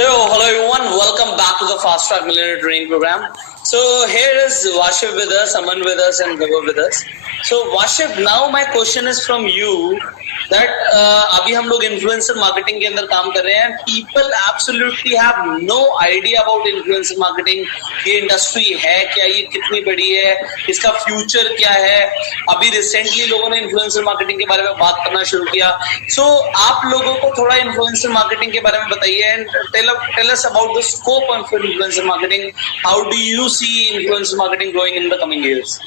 So, hello everyone, welcome back to the Fast Track Millionaire Training Program. So, here is Vashib with us, Aman with us, and Gabo with us. So, Vashib, now my question is from you that अभी हम लोग influencer marketing के अंदर काम कर रहे हैं. People absolutely have no idea about influencer marketing. ये इंडस्ट्री है क्या, ये कितनी बड़ी है, इसका फ्यूचर क्या है. अभी रिसेंटली लोगों ने इन्फ्लुएंसर मार्केटिंग के बारे में बात करना शुरू किया. सो आप लोगों को थोड़ा इन्फ्लुएंसर मार्केटिंग के बारे में बताइए and tell us about the scope of influencer marketing. How do you see influencer marketing growing in the coming years?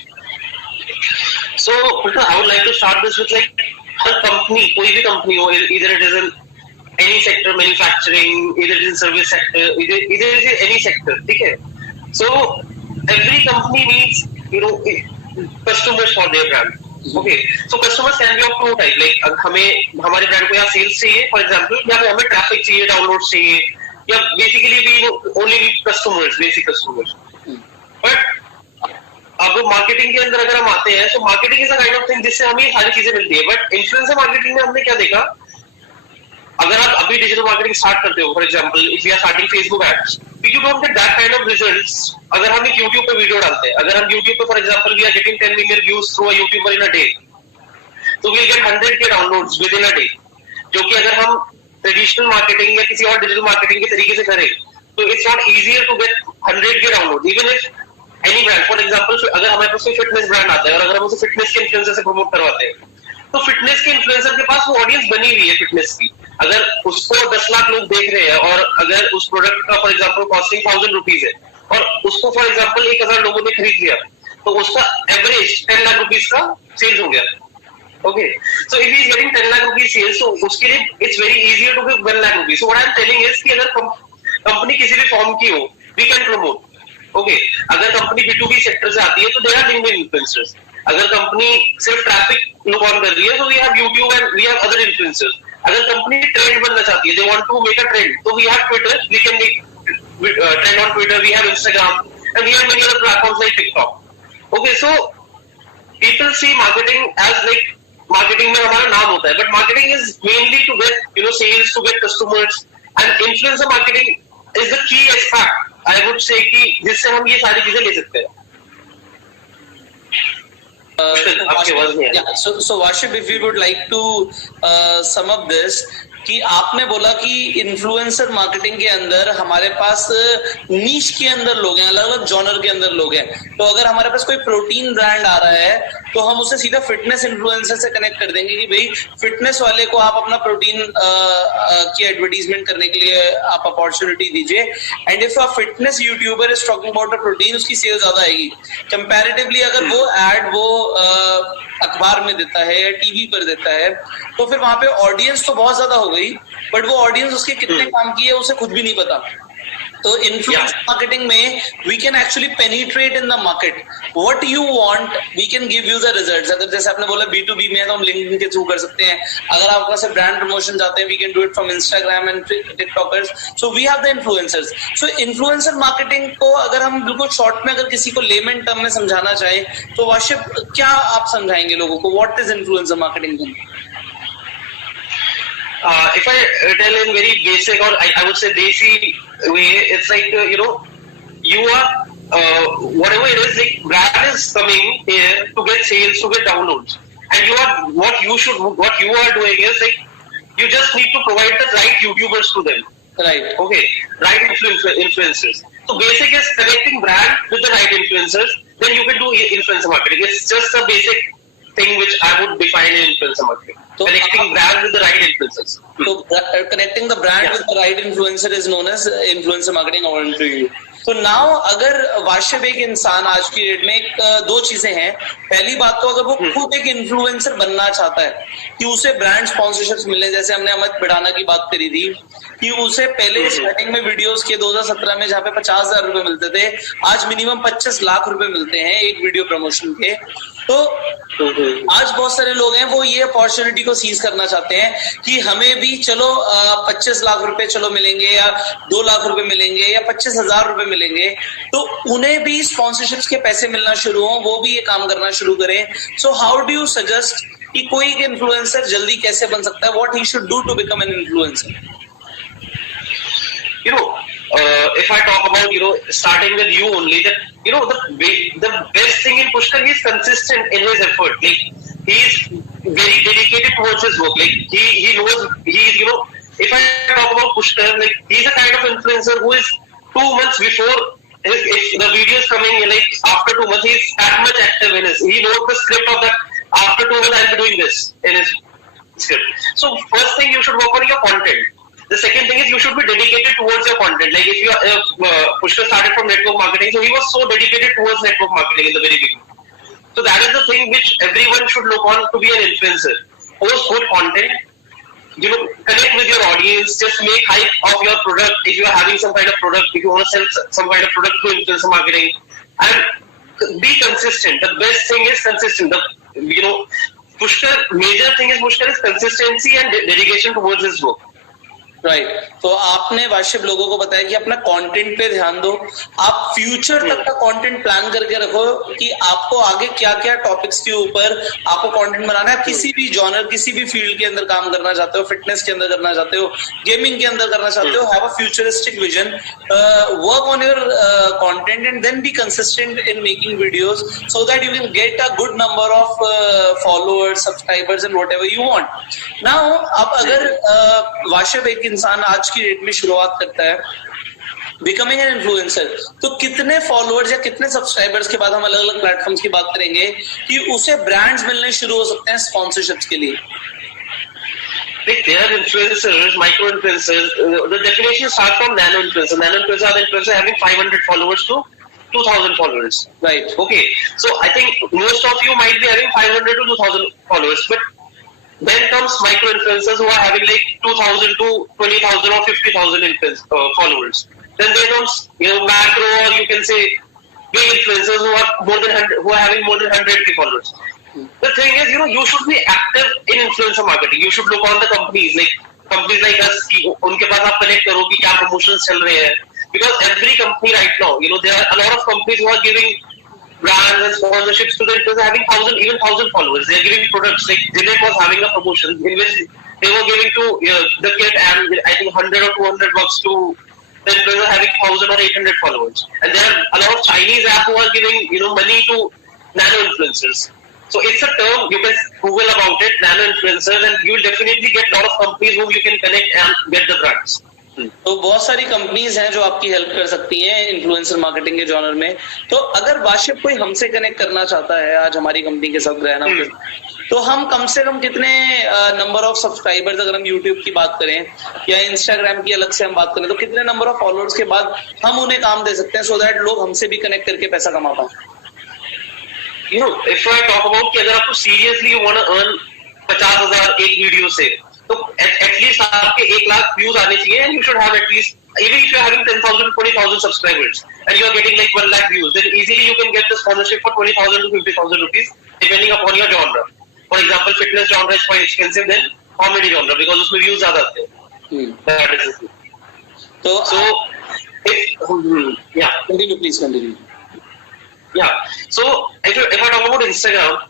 So, I would like to start this with like her company, कोई भी company हो, either it is in any sector, manufacturing, either it is in service sector, either it is in any sector, ठीक है? So every company needs, customers for their brand. Okay, so customers can be of two type. Like हमें हमारे brand को या sales चाहिए, for example, या हमें traffic चाहिए, downloads चाहिए, या basically we only need customers, basic customers. But अब मार्केटिंग के अंदर अगर हम आते हैं, तो marketing is a kind of thing जिससे हमें सारी चीजें मिलती है. बट इन्फ्लुएंसर मार्केटिंग में हमने क्या देखा, अगर आप अभी डिजिटल मार्केटिंग स्टार्ट करते हो, for example if you are starting Facebook ads, you don't get that kind of results. अगर हम एक यूट्यूब पे वीडियो डालते हैं, अगर हम यूट्यूब पे for example we are getting 10 million views through a YouTuber in a day, तो we get 100K downloads within a day. जो कि अगर हम ट्रेडिशनल मार्केटिंग या किसी और डिजिटल मार्केटिंग के तरीके से करें, तो it's not easier to get 100K download. Even if any brand, for example अगर हमारे पास कोई फिटनेस ब्रांड आता है और अगर हम उसे फिटनेस के इन्फ्लुएंसर से प्रमोट करवाते हैं, तो फिटनेस के इन्फ्लुएंसर के पास वो ऑडियंस बनी हुई है फिटनेस की. अगर उसको 10 लाख लोग देख रहे हैं और अगर उस प्रोडक्ट का फॉर एग्जांपल कॉस्टिंग 1000 रुपीज है और उसको फॉर एग्जांपल 1000 लोगों ने खरीद लिया, तो उसका एवरेज 10 लाख रुपीज का सेल्स हो गया. Okay, so if he is getting 10 lakh rupees sales, तो उसके लिए it's very easier to give 1 lakh rupees. So what I am telling is कि अगर कंपनी किसी भी फॉर्म की हो, वी कैन प्रमोट. ओके, अगर कंपनी B2B सेक्टर से आती है तो दे आर लिंक्ड इन्फ्लुएंसर्स. अगर कंपनी सिर्फ ट्रैफिक लोग ऑन कर रही है, तो we have YouTube and we have other influencers. अगर कंपनी ट्रेंड बनना चाहती है, they want to make a trend, तो we have Twitter, we can make trend on Twitter, we have Instagram and we have many other platforms like TikTok. Okay, so people see marketing as like marketing में हमारा नाम होता है, but marketing is mainly to get sales, to get customers, and influencer marketing is the key aspect I would say कि जिससे हम ये सारी चीजें ले सकते हैं. So Vashib, if you would like to sum up this, कि आपने बोला कि इन्फ्लुएंसर मार्केटिंग के अंदर हमारे पास नीश के अंदर लोग हैं, अलग अलग जॉनर के अंदर लोग हैं. तो अगर हमारे पास कोई प्रोटीन ब्रांड आ रहा है, तो हम उसे सीधा फिटनेस इन्फ्लुएंसर से कनेक्ट कर देंगे कि भाई फिटनेस वाले को आप अपना प्रोटीन की एडवर्टीजमेंट करने के लिए आप अपॉर्चुनिटी दीजिए. And if a fitness YouTuber is talking about a protein, उसकी सेल ज्यादा आएगी कंपैरेटिवली अगर वो एड वो अखबार में देता है या टीवी पर देता है. तो फिर वहां पे ऑडियंस तो बहुत ज्यादा हो गई, बट वो ऑडियंस उसके कितने काम की है उसे खुद भी नहीं पता. तो इन्फ्लुएंसर मार्केटिंग में we can actually penetrate in the market. What you want we can give you the results. अगर जैसे आपने बोला B2B में है तो हम लिंक्डइन के थ्रू कर सकते हैं. अगर आप वहां से ब्रांड प्रमोशन चाहते हैं, we can do it from Instagram and TikTokers. So we have the influencers. So influencer marketing को अगर हम बिल्कुल शॉर्ट में अगर किसी को लेमन टर्म में समझाना चाहें, तो वाशिप क्या आप समझाएंगे लोगों को, what is influencer marketing? If I tell in very basic or I would say desi way, it's like you are whatever it is, like brand is coming here to get sales, to get downloads, and you are what you are doing is like you just need to provide the right YouTubers to them, right? Okay, right influencers. So basic is connecting brand with the right influencers, then you can do influencer marketing. It's just a basic thing which I would define in influencer marketing. So connecting brand with the right influencers. So connecting the brand with the right influencer is known as influencer marketing according to you. तो now अगर वाशिब एक इंसान आज की date में दो चीजें हैं. पहली बात तो अगर वो खुद एक इन्फ्लुएंसर बनना चाहता है कि उसे ब्रांड स्पॉन्सरशिप्स मिले, जैसे हमने अमित पिडाना की बात करी थी कि उसे पहले स्टार्टिंग में वीडियोस के 2017 में जहाँ पे 50,000 रुपए मिलते थे, आज मिनिमम 25 लाख रुपए मिलते हैं एक वीडियो प्रमोशन के. तो आज बहुत सारे लोग हैं वो ये अपॉर्चुनिटी को सीज करना चाहते हैं कि हमें भी चलो 25 लाख रुपए चलो मिलेंगे या 2 लाख रुपए मिलेंगे या 25,000 रुपए मिलेंगे, तो उन्हें भी स्पॉन्सरशिप्स के पैसे मिलना शुरू हो, वो भी ये काम करना शुरू करें. So how do you suggest कि कोई एक इन्फ्लुएंसर जल्दी कैसे बन सकता है, what he should do to become an influencer? if I talk about, starting with you only, that, the best thing in Pushkar, he's consistent in his effort. Like, he's very dedicated towards his work. Like, he knows, if I talk about Pushkar, like, he's a kind of influencer who is 2 months before, if the video is coming, like, after 2 months, he's that much active in his, he knows the script of that, after 2 months I'll be doing this in his script. So first thing, you should work on your content. The second thing is you should be dedicated towards your content. Like, if you Pushkar started from network marketing, so he was so dedicated towards network marketing in the very beginning. So that is the thing which everyone should look on to be an influencer. Post good content, connect with your audience, just make hype of your product. If you are having some kind of product, if you want to sell some kind of product through influencer marketing, and be consistent. The best thing is consistent. Pushkar, major thing is Pushkar is consistency and dedication towards his work. Right तो आपने वाशिफ लोगों को बताया कि अपना content पे ध्यान दो, आप फ्यूचर तक का कंटेंट प्लान करके रखो कि आपको आगे क्या क्या टॉपिक्स के ऊपर आपको कंटेंट बनाना है। किसी भी जॉनर, किसी भी फील्ड के अंदर काम करना चाहते हो, फिटनेस के अंदर करना चाहते हो, गेमिंग के अंदर करना चाहते हो, have a futuristic vision, work on your content and then be consistent in making videos so that you can get a good number of followers, subscribers and whatever you want. Now अब अगर वाशिफ एक इंसान आज की date में शुरुआत करता है बिकमिंग एन इन्फ्लुएंसर, तो कितने फॉलोअर्स या कितने सब्सक्राइबर्स के बाद हम अलग अलग प्लेटफॉर्म्स की बात करेंगे कि उसे ब्रांड्स मिलने शुरू हो सकते हैं स्पॉन्सरशिप्स के लिए? They are influencers, micro influencers. The definition starts from nano influencer. Nano influencer are the influencer having 500 followers to 2,000 followers. Right. Okay. So I think most of you might be having 500 to 2,000 followers, but then comes micro influencers who are having like 2,000 to 20,000 or 50,000 followers. Then there comes, macro, or you can say big influencers who are having more than 100 followers. The thing is, you should be active in influencer marketing. You should look on the companies like us. उनके पास आप connect करो कि क्या promotions चल रहे हैं. Because every company right now, there are a lot of companies who are giving brands and sponsorships to the influencers having 1,000 followers. They are giving products. Like Gillette was having a promotion in which they were giving to the kid and I think $100 or $200 to the influencer having 1,000 or 800 followers. And there are a lot of Chinese apps who are giving money to nano influencers. So it's a term, you can Google about it, nano influencers, and you will definitely get a lot of companies whom you can connect and get the brands. तो बहुत सारी companies हैं जो आपकी help कर सकती हैं influencer marketing के जॉनर में। तो अगर वाशिफ कोई हमसे कनेक्ट करना चाहता है आज हमारी कंपनी के साथ ग्रैना, तो हम कम से कम कितने नंबर ऑफ सब्सक्राइबर्स, अगर हम यूट्यूब की बात करें या इंस्टाग्राम की अलग से हम बात करें, तो कितने नंबर ऑफ फॉलोअर्स के बाद हम उन्हें काम दे सकते हैं सो दैट लोग हमसे भी कनेक्ट करके पैसा कमा पाए? If I talk about कि अगर आपको seriously you want to earn 50,000 एक वीडियो से, तो एटलीस्ट आपके 1 लाख व्यूज आने चाहिए, and you should have at least, even if you are having 10,000 20,000 subscribers and you are getting like 1 lakh views, then easily you can get the sponsorship for 20,000 to 50,000 rupees depending upon your genre. For example, fitness genre is quite expensive than comedy genre because उसमें views ज्यादा आते हैं. That is it. So if yeah, continue, please continue. Yeah. So if I talk about Instagram,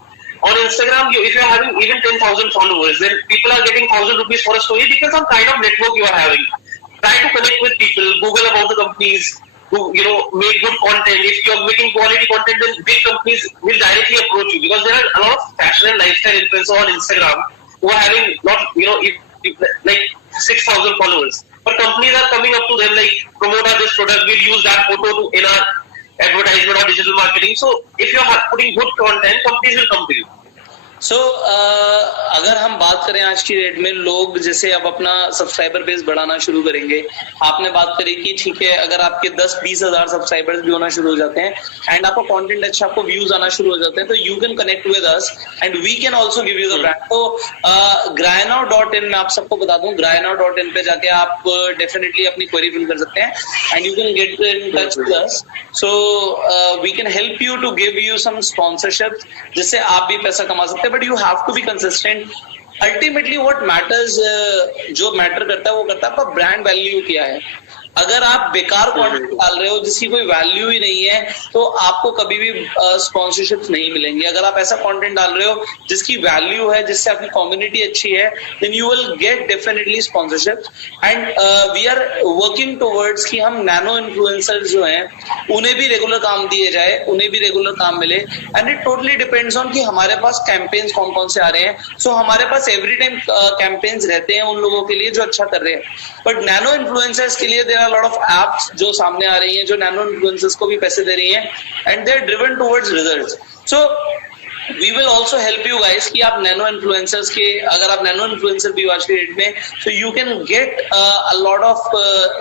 on Instagram, if you are having even 10,000 followers, then people are getting 1,000 rupees for a story. Depends on kind of network you are having. Try to connect with people, Google about the companies who make good content. If you are making quality content, then big companies will directly approach you because there are a lot of fashion and lifestyle influencers on Instagram who are having like 6,000 followers. But companies are coming up to them like, promote this product, we'll use that photo in our advertisement or digital marketing. So if you are putting good content, companies will come to you. So, अगर हम बात करें आज की date में लोग जैसे अब अपना सब्सक्राइबर बेस बढ़ाना शुरू करेंगे, आपने बात करी कि ठीक है अगर आपके 10-20 हजार सब्सक्राइबर्स भी होना शुरू हो जाते हैं एंड आपका कंटेंट अच्छा, आपको व्यूज आना शुरू हो जाते हैं, तो you can connect with us and we can also give you the brand. तो graynow.in मैं आप सबको बता दूं, graynow.in पे जाके आप डेफिनेटली अपनी क्वेरी फिल कर सकते हैं and you can get in touch with us. So we can help you to give you some sponsorship जिससे आप भी पैसा कमा सकते हैं. But you have to be consistent. Ultimately what matters, जो मैटर करता है वो करता है आपका ब्रांड वैल्यू क्या है. अगर आप बेकार कंटेंट डाल रहे हो जिसकी कोई वैल्यू ही नहीं है तो आपको कभी भी स्पॉन्सरशिप नहीं मिलेंगी। अगर आप ऐसा कंटेंट डाल रहे हो जिसकी वैल्यू है, जिससे आपकी कम्युनिटी अच्छी है, then you will get definitely sponsorship. And we are working towards कि हम नैनो इन्फ्लुएंसर्स जो हैं उन्हें भी रेगुलर काम दिए जाए, उन्हें भी रेगुलर काम मिले। And it totally depends on कि हमारे पास कैंपेन्स कौन कौन से आ रहे हैं। सो हमारे पास एवरी टाइम कैंपेन्स रहते हैं उन लोगों के लिए जो अच्छा कर रहे हैं। बट नैनो इन्फ्लुएंसर्स के लिए there are lot of apps जो सामने आ रही हैं जो नैनो इन्फ्लुएंसर्स को भी पैसे दे रही हैं, and they are driven towards results. So we will also help you guys कि आप नैनो इन्फ्लुएंसर्स के, अगर आप नैनो इन्फ्लुएंसर भी आज के डेट में, so you can get a lot of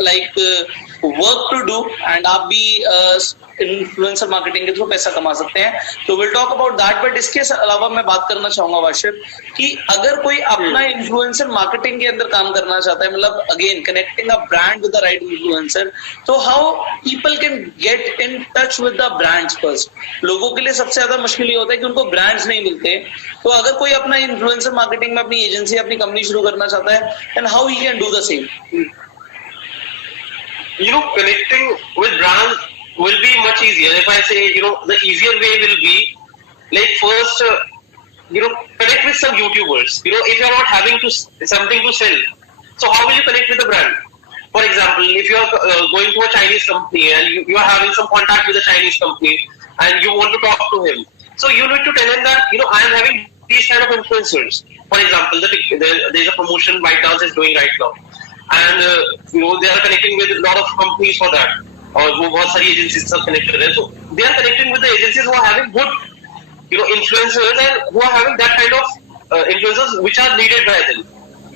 like work to do, and आप भी इन्फ्लुएंसर मार्केटिंग के थ्रू पैसा कमा सकते हैं। तो will talk about that. But इसके अलावा मैं बात करना चाहूंगा वाशिफ कि अगर कोई अपना इन्फ्लुएंसर मार्केटिंग के अंदर काम करना चाहता है, मतलब again connecting a brand with the right influencer, तो how people can get in touch with the brands first. लोगों के लिए सबसे ज्यादा मुश्किल ये होता है कि उनको ब्रांड्स नहीं मिलते। तो अगर कोई अपना इन्फ्लुएंसर मार्केटिंग में अपनी एजेंसी, अपनी कंपनी शुरू करना चाहता है, and how he can do the same? Connecting with brands will be much easier. If I say, the easier way will be, like, first, connect with some YouTubers. If you're not having something to sell, so how will you connect with the brand? For example, if you're going to a Chinese company and you are having some contact with a Chinese company and you want to talk to him, so you need to tell him that, I am having these kind of influencers. For example, there's a promotion White Dance is doing right now. And they are connecting with a lot of companies for that, और वो बहुत सारी agencies सब connected है। So they are connecting with the agencies who are having good influencers and who are having that kind of influencers which are needed by them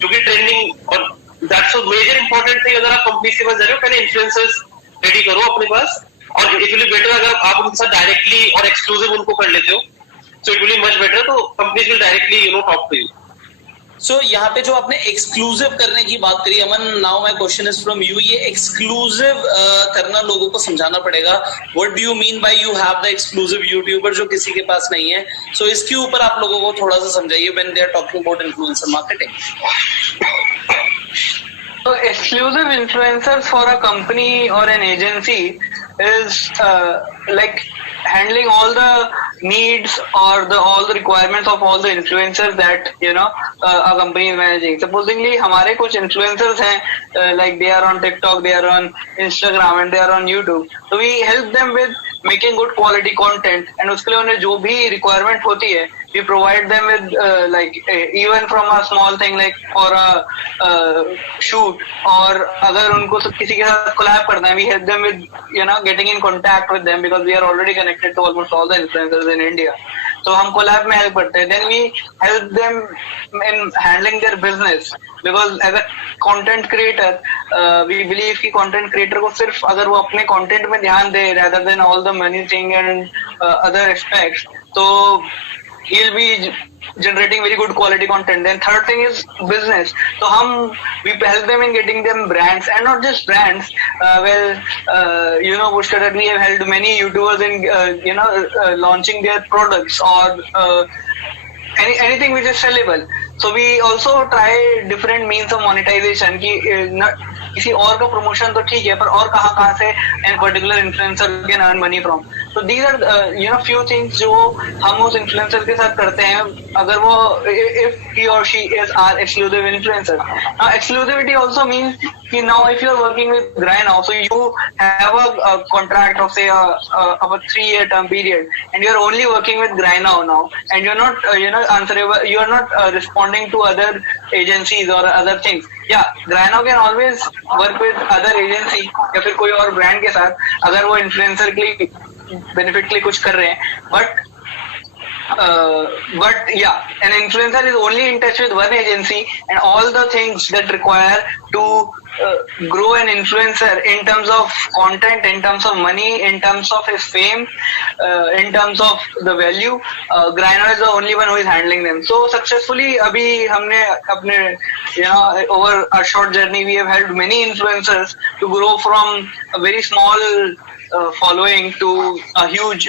to be trending। और that's a major important thing। अगर आप companies के पास जा रहे हो, पहले influencers ready करो अपने पास, और इट विल बी बेटर अगर आप उनके साथ डायरेक्टली और एक्सक्लूसिव उनको कर लेते हो, so it will be much better। तो companies will directly talk to you. So यहाँ पे जो आपने एक्सक्लूसिव करने की बात करी Aman, now my question is from you, ये एक्सक्लूसिव करना लोगों को समझाना पड़ेगा। What do you mean by you have the exclusive YouTuber जो किसी के पास नहीं है? सो इसके ऊपर आप लोगों को थोड़ा सा समझाइए when they are talking about influencer marketing. So exclusive influencers for a company or an agency is like handling all the needs or all the requirements of all the influencers that a company is managing. Supposingly हमारे कुछ influencers हैं, like they are on TikTok, they are on Instagram and they are on YouTube. So we help them with making good quality content, and उसके लिए उन्हें जो भी requirement होती है, we provide them with like even from a small thing like for a shoot, और अगर उनको किसी के साथ collab करना है, we help them with getting in contact with them because we are already connected to almost all the influencers in India. So हम collab में help करते हैं. Then we help them in handling their business because as a content creator, we believe कि content creator को सिर्फ अगर वो अपने content में ध्यान दे rather than all the money thing and other aspects, so he'll be generating very good quality content. Then third thing is business. So we help them in getting them brands, and not just brands. Bush we have helped many YouTubers in launching their products or anything which is sellable. So we also try different means of monetization कि किसी और का promotion तो ठीक है, पर और कहाँ से and particular influencer can earn money from. So these are few things जो हम उस influencer के साथ करते हैं अगर वो if he or she is our exclusive influencer. Now exclusivity also means कि now if you are working with Grindr, so you have a contract of say of a 3-year term period, and you are only working with Grindr now, and you are not answerable, you are not responding to other agencies or other things. Yeah, Grindr can always work with other agency या फिर कोई और brand के साथ अगर वो influencer के लिए benefit के लिए कुछ कर रहे हैं, but yeah, an influencer is only in touch with one agency, and all the things that require to grow an influencer in terms of content, in terms of money, in terms of his fame, in terms of the value, Grindr is the only one who is handling them. So successfully अभी हमने अपने over a short journey we have helped many influencers to grow from a very small following to a huge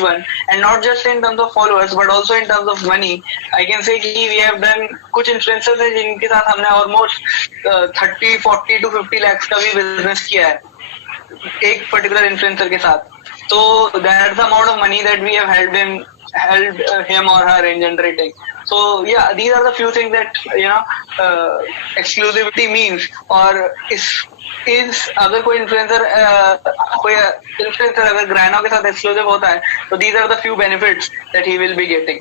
one, and not just in terms of followers but also in terms of money. I can say कि we have done कुछ influencers हैं जिनके साथ हमने almost 30, 40 to 50 lakhs का भी business किया है एक particular influencer के साथ. So that's the amount of money that we have helped him or her in generating. So yeah, these are the few things that exclusivity means. और is अगर कोई influencer अगर ग्रैनो के साथ exclusive होता है तो these are the few benefits that he will be getting.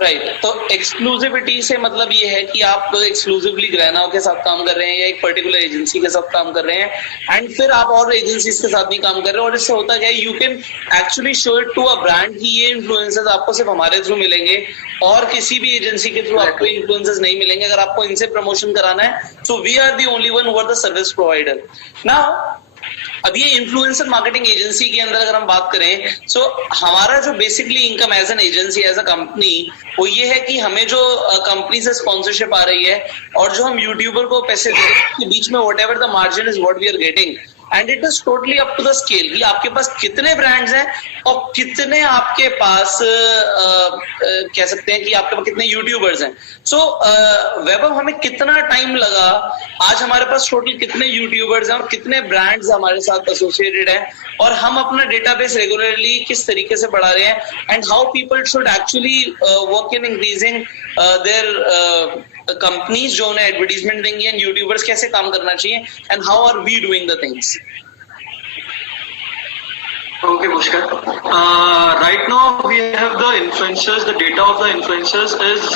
Right तो एक्सक्लूसिविटी से मतलब ये है कि आप एक्सक्लूसिवली ग्रैना के साथ काम कर रहे हैं या एक पर्टिकुलर एजेंसी के साथ काम कर रहे हैं एंड फिर आप और एजेंसीज के साथ नहीं काम कर रहे हैं और इससे होता क्या है you can actually show it to a brand कि ये इन्फ्लुएंसर्स आपको सिर्फ हमारे थ्रू मिलेंगे और किसी भी एजेंसी के थ्रू आपको इन्फ्लुएंसर्स नहीं मिलेंगे अगर आपको इनसे प्रमोशन कराना है. So we are the only one who are the service provider. Now अब ये इन्फ्लुएंसर मार्केटिंग एजेंसी के अंदर अगर हम बात करें सो हमारा जो basically income as an agency as a company वो ये है कि हमें जो कंपनी से स्पॉन्सरशिप आ रही है और जो हम यूट्यूबर को पैसे दे रहे हैं उसके बीच में whatever the margin is what we are getting and it is totally up to the scale कि आपके पास कितने ब्रांड्स हैं और कितने आपके पास कह सकते हैं कि आपके पास कितने यूट्यूबर्स हैं. सो वैभव हमें कितना टाइम लगा आज हमारे पास टोटल कितने यूट्यूबर्स हैं और कितने ब्रांड्स हमारे साथ एसोसिएटेड हैं और हम अपना डेटाबेस रेगुलरली किस तरीके से बढ़ा रहे हैं and how people should actually work in increasing there companies जो उन्हें एडवर्टीजमेंट देंगी एंड यूट्यूबर्स कैसे काम करना चाहिए and how are we doing the things. Okay, Pushkar. Right now we have the influencers. The data of the influencers is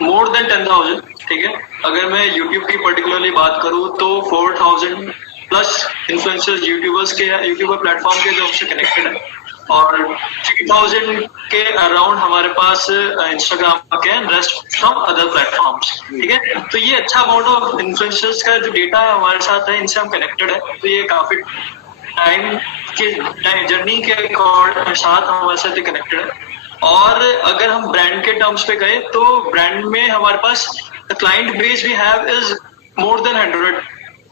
more than 10,000. ठीक है. अगर मैं YouTube की particularly बात करूँ तो 4,000 plus influencers YouTuber platform के जो हमसे connected है और 3,000 के अराउंड हमारे पास Instagram के and rest from other platforms. ठीक है. तो ये अच्छा amount of influencers का जो डेटा है हमारे साथ है इनसे हम connected है तो ये काफी टाइम के जर्नी के साथ हमारे साथ कनेक्टेड है. और अगर हम ब्रांड के टर्म्स पे गए तो ब्रांड में हमारे पास the client base we have is more than 100.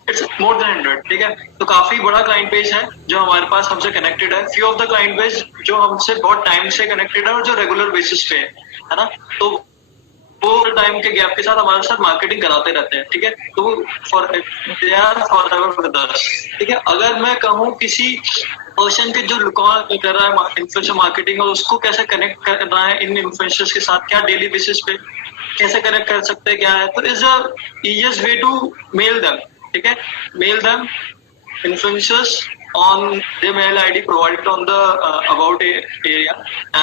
It's more than 100. ठीक है. तो काफी बड़ा क्लाइंट बेस है जो हमारे पास हमसे कनेक्टेड है. Few of the client base जो हमसे बहुत टाइम से कनेक्टेड है और जो रेगुलर बेसिस पे है ना तो वो टाइम के गैप के साथ हमारे साथ मार्केटिंग कराते रहते हैं. ठीक है. तो फॉर एवर विद अस. ठीक है. अगर मैं कहूँ किसी पर्सन के जो कर रहा है इन्फ्लुएंसर मार्केटिंग और उसको कैसे कनेक्ट करना है इन इन्फ्लुएंसर्स के साथ क्या डेली बेसिस पे कैसे कनेक्ट कर सकते हैं क्या है तो is a easiest way to mail them. ठीक है. Mail them influencers on the mail ID provided on the about area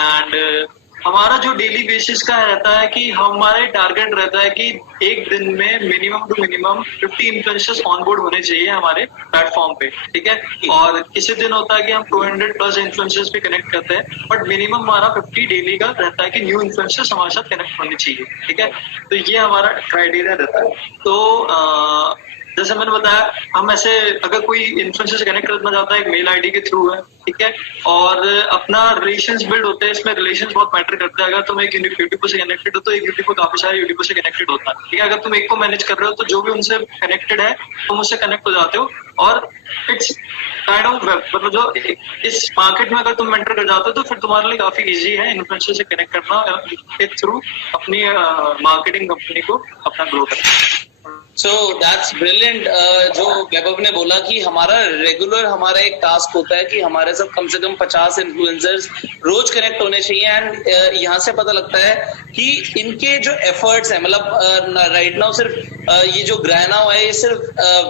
and हमारा जो डेली बेसिस का रहता है कि हमारे टारगेट रहता है कि एक दिन में minimum two minimum 50 influencers onboard होने चाहिए हमारे प्लेटफॉर्म पे. ठीक है. और किसी दिन होता है कि हम 200 प्लस इन्फ्लुएंसर्स पे कनेक्ट करते हैं बट मिनिमम हमारा 50 डेली का रहता है कि न्यू इन्फ्लुएंसर्स हमारे साथ कनेक्ट होने चाहिए. ठीक है. तो ये हमारा क्राइटेरिया रहता है. तो जैसे मैंने बताया हम ऐसे अगर कोई इन्फ्लुएंसर से कनेक्ट करना चाहता है एक मेल आईडी के थ्रू है. ठीक है. और अपना रिलेशंस बिल्ड होते हैं. इसमें रिलेशंस बहुत मैटर करते हैं. अगर तुम एक यूट्यूबर से कनेक्टेड हो तो एक यूट्यूबर काफी सारे यूट्यूबर से कनेक्टेड होता है. ठीक है. अगर तुम एक को मैनेज कर रहे हो तो जो भी उनसे कनेक्टेड है तुम उससे कनेक्ट हो जाते हो और इट्स काइंड ऑफ मतलब जो इस मार्केट में अगर तुम मेंटर कर जाते हो तो फिर तुम्हारे लिए काफी इजी है इन्फ्लुएंसर से कनेक्ट करना के थ्रू अपनी मार्केटिंग कंपनी को अपना ग्रो करना. So that's brilliant. जो वैभव ने बोला कि हमारा रेगुलर हमारा एक टास्क होता है कि हमारे साथ कम से कम 50 इन्फ्लुएंसर्स रोज कनेक्ट होने चाहिए एंड यहाँ से पता लगता है कि इनके जो एफर्ट्स हैं मतलब राइट नाउ सिर्फ ये जो ग्रैनाउ है ये सिर्फ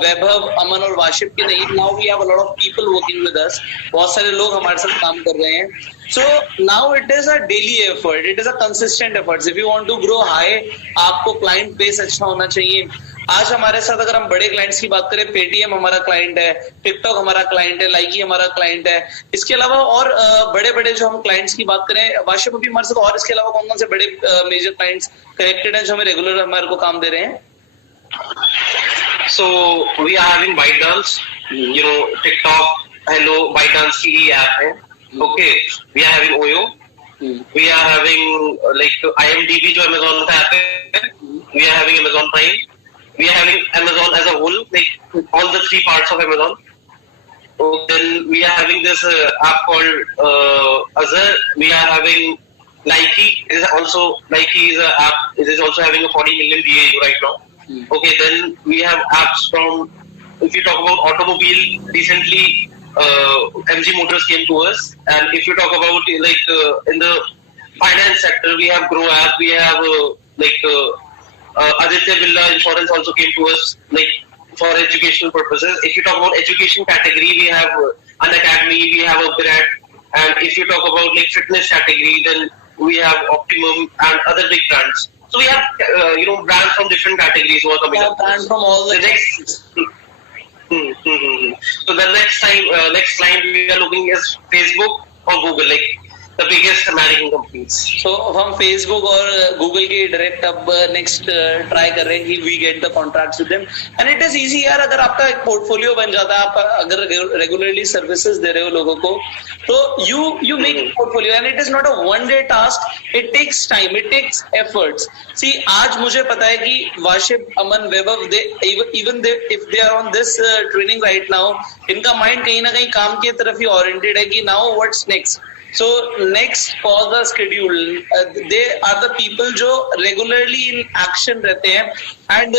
वैभव अमन और वाशिप की नहीं. Now we have a lot of people working with us. बहुत सारे लोग हमारे साथ काम कर रहे हैं. So now it is a daily effort. It is a consistent effort. If you want to grow high, आपको client base अच्छा होना चाहिए. आज हमारे साथ अगर हम बड़े क्लाइंट्स की बात करें पेटीएम हमारा क्लाइंट है, टिकटॉक हमारा क्लाइंट है, लाइकी हमारा क्लाइंट है. इसके अलावा और बड़े बड़े जो हम क्लाइंट्स की बात करें वाशिप अभी हमारे साथ और इसके अलावा कौन कौन से बड़े मेजर क्लाइंट्स कनेक्टेड हैं जो हमें रेगुलर हमारे को काम दे रहे हैं. So we are having ByteDance, you know, TikTok, hello, ByteDance की ऐप है. Okay, we are having Oyo. We are having like IMDb जो Amazon का ऐप है. We are having Amazon Prime. We are having Amazon as a whole, like all the 3 parts of Amazon. Oh, then we are having this app called Azar. We are having Nike. Nike is an app. It is also having a 40 million DAU right now. Okay, then we have apps from. If you talk about automobile, recently MG Motors came to us, and if you talk about in the finance sector, we have Grow app. We have Aditya Birla Insurance also came to us for educational purposes. If you talk about education category, we have An Academy, we have Upgrade, and if you talk about fitness category, then we have Optimum and other big brands. So we have brands from different categories who are coming up. Brands from all the next. So the next client we are looking is Facebook or Google, the biggest American companies. So हम Facebook और Google के direct अब next try कर रहे हैं कि we get the contracts with them, and it is easy यार. अगर आपका एक portfolio बन जाता है, आप अगर regularly services दे रहे हो लोगों को, तो you make a portfolio, and it is not a one day task. It takes time, it takes efforts. See, आज मुझे पता है कि वाशिप, अमन, वैभव, if they are on this training right now, इनका mind कहीं ना कहीं काम की तरफ ही oriented है कि now what's next. So next for the schedule, they are the people जो regularly in action रहते हैं. And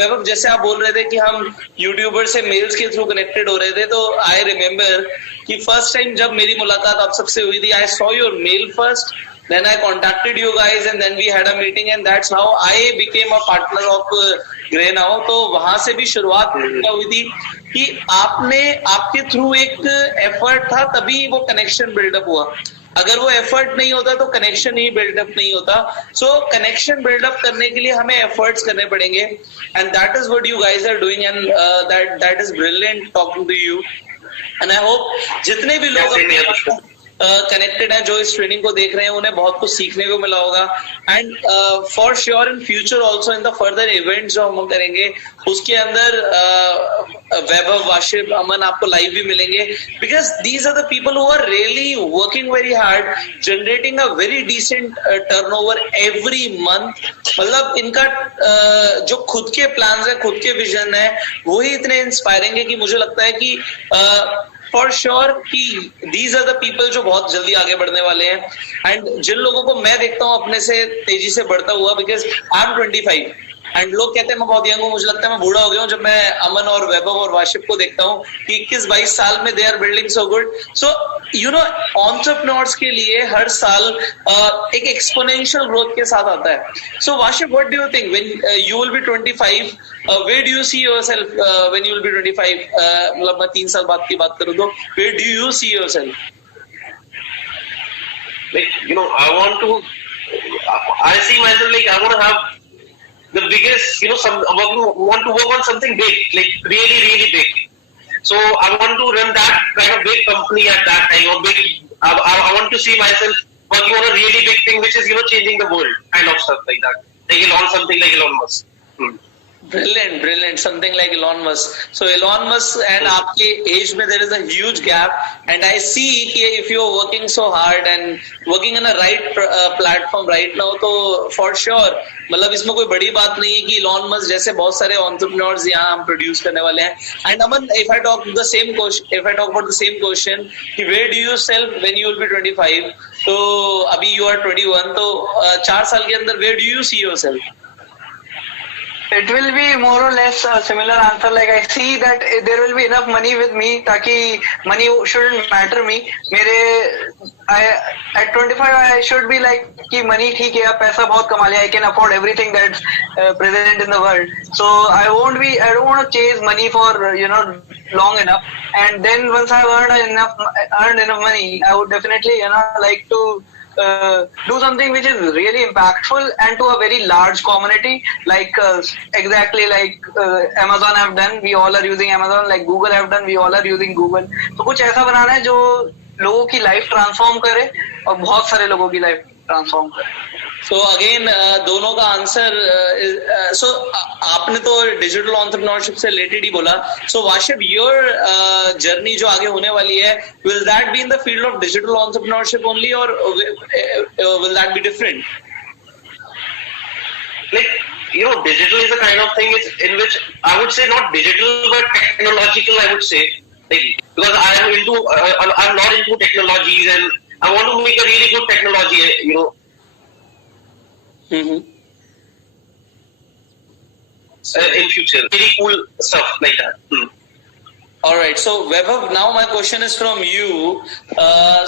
वैभव, जैसे आप बोल रहे थे कि हम यूट्यूबर से मेल्स के थ्रू कनेक्टेड हो रहे थे, तो I remember कि फर्स्ट टाइम जब मेरी मुलाकात आप सबसे हुई थी, I saw your mail first, then I contacted you guys, and then we had a meeting, and that's how I became a partner of Grey Now. तो वहां से भी शुरुआत हुई थी कि आपके थ्रू एक एफर्ट था, तभी वो कनेक्शन बिल्डअप हुआ. अगर वो एफर्ट नहीं होता तो कनेक्शन ही बिल्डअप नहीं होता. सो कनेक्शन बिल्डअप करने के लिए हमें एफर्ट्स करने पड़ेंगे, and that is what you guys are doing, and that is brilliant talking to you. And I hope जितने भी लोग कनेक्टेड हैं, जो इस ट्रेनिंग को देख रहे हैं, उन्हें बहुत कुछ सीखने को मिला होगा. And for sure in future also in the further events जो हम करेंगे, उसके अंदर वैभव, वाशिप, अमन आपको लाइव भी मिलेंगे, because these are the people who are really working very hard, generating a very decent turnover every month. मतलब इनका जो खुद के प्लान्स है, खुद के विजन है, वही इतने इंस्पायरिंग है कि मुझे लगता है कि फॉर श्योर कि दीज आर द पीपल जो बहुत जल्दी आगे बढ़ने वाले हैं. एंड जिन लोगों को मैं देखता हूँ अपने से तेजी से बढ़ता हुआ, बिकॉज आई एम 25 एंड लोग कहते हैं मैं बहुत यंग हूँ, मुझे लगता है मैं बूढ़ा हो गया हूँ जब मैं अमन और वैभव और वाशिप को देखता हूँ कि 21-22 साल में they are building so good. So you know, entrepreneurs के लिए हर साल एक एक्सपोनेंशियल ग्रोथ के साथ आता है. So Washib, what do you think when you will be 25, where do you see yourself when you will be 25? मतलब मैं 3 साल बाद की बात करूँ तो where do you see yourself? I see myself I want to have the biggest, want to work on something big, really, really big. So I want to run that kind of big company at that time, or big. I want to see myself working on a really big thing, which is changing the world, kind of stuff like that. Something like Elon Musk. Brilliant. Something like Elon Musk. So Elon Musk and आपके age में there is a huge gap, and I see कि if you are working so hard and working on a right platform right now, तो for sure मतलब इसमें कोई बड़ी बात नहीं है कि Elon Musk जैसे बहुत सारे entrepreneurs यहाँ हम produce करने वाले हैं. And Aman, if I talk about the same question, कि where do you self when you will be 25? तो अभी you are 21, तो 4 साल के अंदर where do you see yourself? It will be more or less a similar answer. Like I see that there will be enough money with me, ताकि money shouldn't matter me. At 25 I should be like कि money ठीक है, पैसा बहुत कमा लिया, I can afford everything that's present in the world. So I don't want to chase money for long enough. And then once I've earned enough money, I would definitely like to do something which is really impactful and to a very large community, like exactly like Amazon have done, we all are using Amazon, like Google have done, we all are using Google. तो कुछ ऐसा बनाना है जो लोगों की life transform करे और बहुत सारे लोगों की लाइफ ट्रांसफॉर्म करे. So again, दोनों का आंसर so आपने तो डिजिटल एंटरप्रेन्योरशिप से रिलेटेड ही बोला. So वाशिप, your जर्नी जो आगे होने वाली है, will that be in the field of digital entrepreneurship only, or will that be different? Digital is a kind of thing in which I would say not digital but technological, I would say. Like, because I'm not into technologies, and I want to make a really good technology, in future. Really cool stuff like that. All right. So Vaibhav, now my question is from you.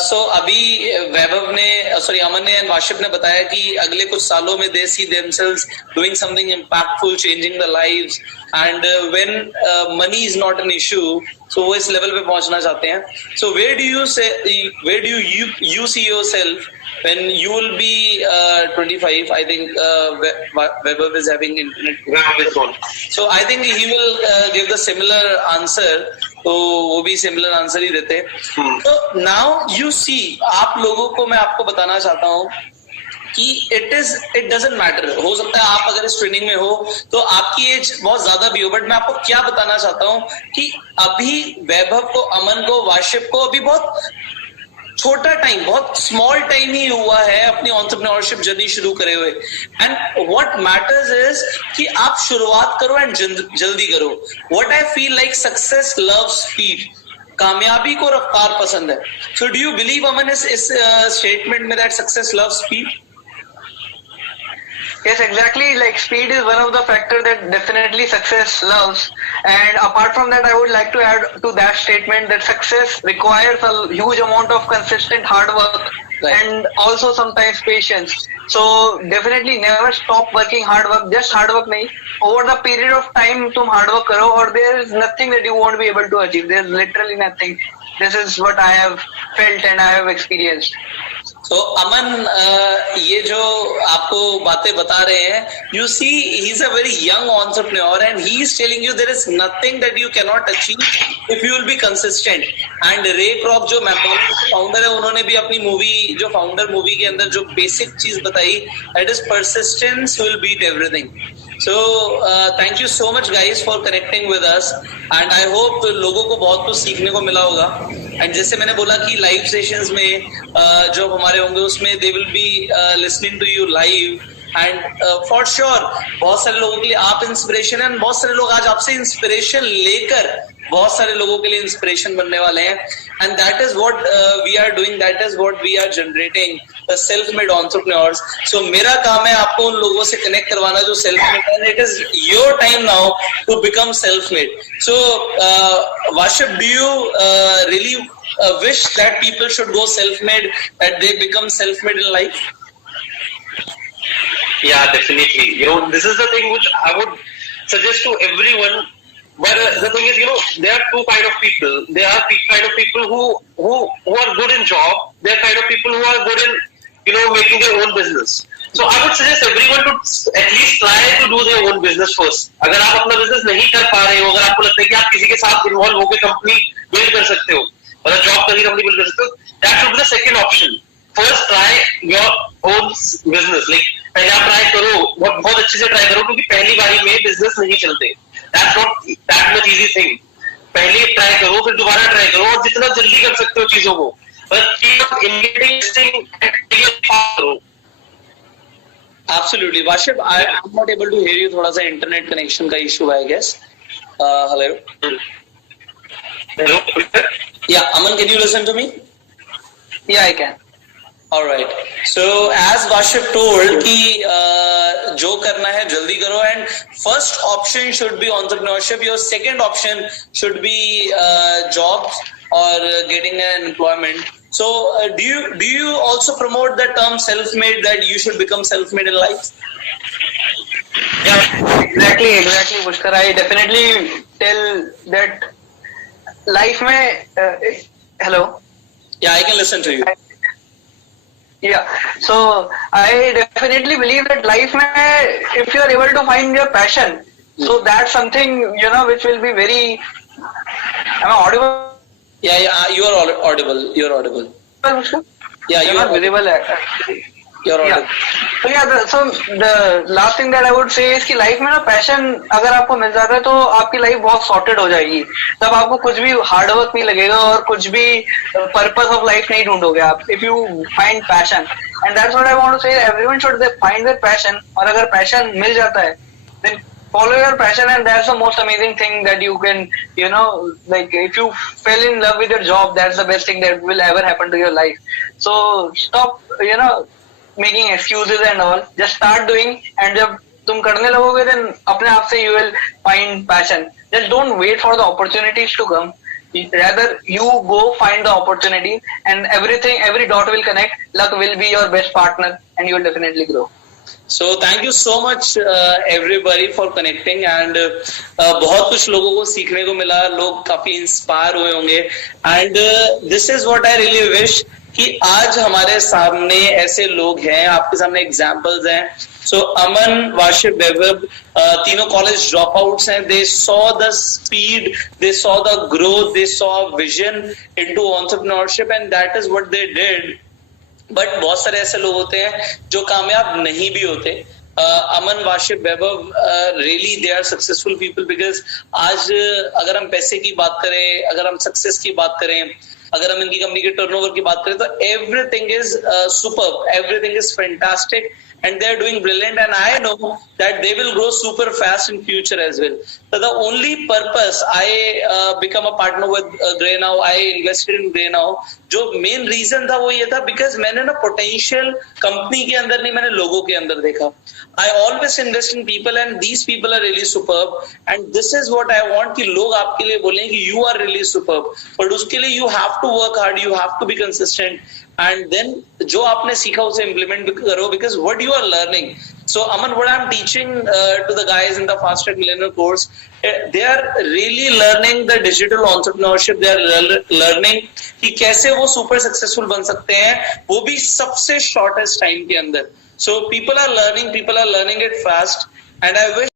So अभी वैभव ने, अमन ने and वाशिप ने बताया कि अगले कुछ सालों में they see themselves doing something impactful, changing the lives, and when money is not an issue, so वो इस level पे पहुंचना चाहते हैं. So where do you see yourself when you will be 25? I think Vaibhav is having internet. So I think he will give the similar answer. तो वो भी similar answer ही देते हैं. तो नाउ यू सी, आप लोगों को मैं आपको बताना चाहता हूँ कि इट डजंट मैटर. हो सकता है आप अगर इस ट्रेनिंग में हो तो आपकी एज बहुत ज्यादा भी हो, बट मैं आपको क्या बताना चाहता हूँ कि अभी वैभव को, अमन को, वाशिप को अभी बहुत छोटा टाइम, बहुत स्मॉल टाइम ही हुआ है अपनी एंटरप्रेन्योरशिप जर्नी शुरू करे हुए. एंड व्हाट मैटर्स इज कि आप शुरुआत करो एंड जल्दी करो. What I feel like success loves speed. कामयाबी को रफ्तार पसंद है. सो डू यू बिलीव अमन इस स्टेटमेंट में that success loves speed? Yes, exactly. Like speed is one of the factors that definitely success loves. And apart from that, I would like to add to that statement that success requires a huge amount of consistent hard work, right, and also sometimes patience. So definitely never stop working hard work. Just hard work nahi. Over the period of time, तुम hard work करो और there is nothing that you won't be able to achieve. There is literally nothing. This is what I have felt and I have experienced. तो अमन, ये जो आपको बातें बता रहे हैं, you see he is a very young entrepreneur and he is telling you there is nothing that you can not achieve if you will be consistent. And Ray Kroc जो McDonald's के फाउंडर है, उन्होंने भी अपनी movie, जो founder movie के अंदर जो बेसिक चीज बताई, that is persistence will beat everything. So thank you so much guys for connecting with us and I hope लोगों को बहुत कुछ सीखने को मिला होगा. एंड जैसे मैंने बोला कि लाइव सेशंस में जो हमारे होंगे उसमें they will be listening to you live and for sure बहुत सारे लोगों के लिए आप इंस्पिरेशन है. बहुत सारे लोग आज आपसे इंस्पिरेशन लेकर बहुत सारे लोगों के लिए इंस्पिरेशन बनने वाले हैं. And that is what we are doing, that is what we are generating the self made entrepreneurs. So मेरा काम है आपको उन लोगों से कनेक्ट करवाना जो सेल्फ मेड है. It is your time now to become self made. So Washib, do you really wish that people should go self-made, that they become self-made in life? Yeah, definitely. This is the thing which I would suggest to everyone. But the thing is, there are two kind of people. There are kind of people who are good in job. There are kind of people who are good in, making their own business. So I would suggest everyone to at least try to do their own business first. अगर आप अपना business नहीं कर पा रहे हो, अगर आपको लगता है कि आप किसी के साथ इन्वॉल्व होकर कंपनी बिल्ड कर सकते हो, मतलब जॉब करके कंपनी बिल्ड कर सकते हो, that should be the second option. First try your own business. Like पहले आप ट्राई करो, बहुत अच्छे से ट्राई करो, क्योंकि पहली बारी में बिजनेस नहीं चलते. That's not that much easy thing. पहले ट्राई करो, फिर दोबारा ट्राई करो, और जितना जल्दी कर सकते हो चीजों को, करो. Absolutely. Vaship, I'm not able to hear you. थोड़ा सा इंटरनेट कनेक्शन का इशू है, I guess. Hello. Hello. Yeah, Aman, can you listen to me? Yeah, I can. All right. So as Vaship told कि जो करना है जल्दी करो, and first option should be entrepreneurship. Your second option should be jobs or getting an employment. So do you also promote the term self-made, that you should become self-made in life? Yeah, exactly, Pushkar. I definitely tell that life में hello. Yeah, I can listen to you. Yeah, so I definitely believe that life में if you are able to find your passion, so that's something which will be very. Am I audible? Yeah, you are audible. You're audible. Yeah, you are visible. You're audible. Yeah. So the last thing that I would say is कि life में ना passion अगर आपको मिल जाता है तो आपकी life बहुत सॉर्टेड हो जाएगी. तब आपको कुछ भी हार्ड वर्क नहीं लगेगा और कुछ भी पर्पस ऑफ लाइफ नहीं ढूंढोगे आप. If you find passion, and that's what I want to say, everyone should find their passion. और अगर पैशन मिल जाता है, then follow your passion, and that's the most amazing thing that you can, like if you fell in love with your job, that's the best thing that will ever happen to your life. So stop making excuses and all, just start doing, and जब तुम करने लगोगे then अपने आप से you will find passion. Just don't wait for the opportunities to come. Rather you go find the opportunity, and every dot will connect. Luck will be your best partner, and you will definitely grow. So thank you so much everybody for connecting, and बहुत कुछ लोगों को सीखने को मिला, लोग काफी inspire हुए होंगे, and this is what I really wish कि आज हमारे सामने ऐसे लोग हैं, आपके सामने एग्जाम्पल्स हैं. So Aman, Vashib, Vaibhav, तीनों कॉलेज ड्रॉप आउट्स हैं. They saw the speed, they saw the growth, they saw vision into entrepreneurship, and that is what they did. But बहुत सारे ऐसे लोग होते हैं जो कामयाब नहीं भी होते. Aman, Washib, Vaibhav, really they are successful people, because आज अगर हम पैसे की बात करें, अगर हम सक्सेस की बात करें, अगर हम इनकी कंपनी के टर्नओवर की बात करें, तो everything is superb, everything is fantastic, and they are doing brilliant, and I know that they will grow super fast in future as well. So the only purpose I become a partner with Greynow, I invested in Greynow, जो main reason था वो ये था because मैंने ना potential company के अंदर नहीं, मैंने लोगों के अंदर देखा. I always invest in people, and these people are really superb, and this is what I want कि लोग आपके लिए बोलें कि you are really superb, but उसके लिए you have to work hard, you have to be consistent, and then जो आपने सीखा उसे implement करो, because what you are learning. So Aman, what I'm teaching to the guys in the Fast Track Millionaire course, they are really learning the digital entrepreneurship. They are learning कि कैसे वो super successful बन सकते हैं, वो भी सबसे shortest time के अंदर. So people are learning it fast, and I wish